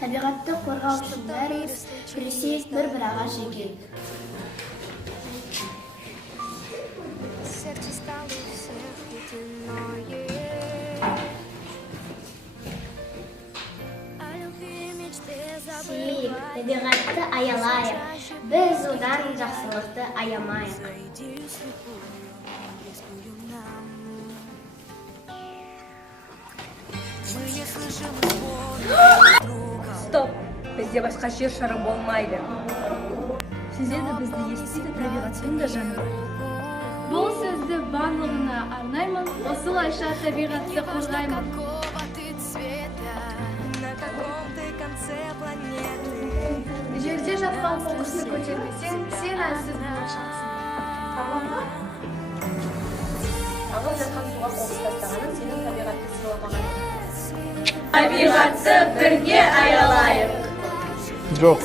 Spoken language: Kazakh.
Табиғатты қорғаушының бәріміз күресейік бір ағаш егейік. Сүйейік, табиғатты аялайық, біз одан жақсылықты аямайық. Стоп! Бізде басқа жер шары болмайды. Сіздерді бізді естиді табиғаттың да жаны. Бұл сөзді барлығына арнаймын, осылайша табиғатты қорғаймын. Жерде жатқан қоқысты көтермесең, сен әлсіз болашақсың. Тамам ба? Ағып жатқан суға қоқыс тастағаның сенің табиғатты сыйламағаның. Табиғатты бірге аялайық. Жоқ.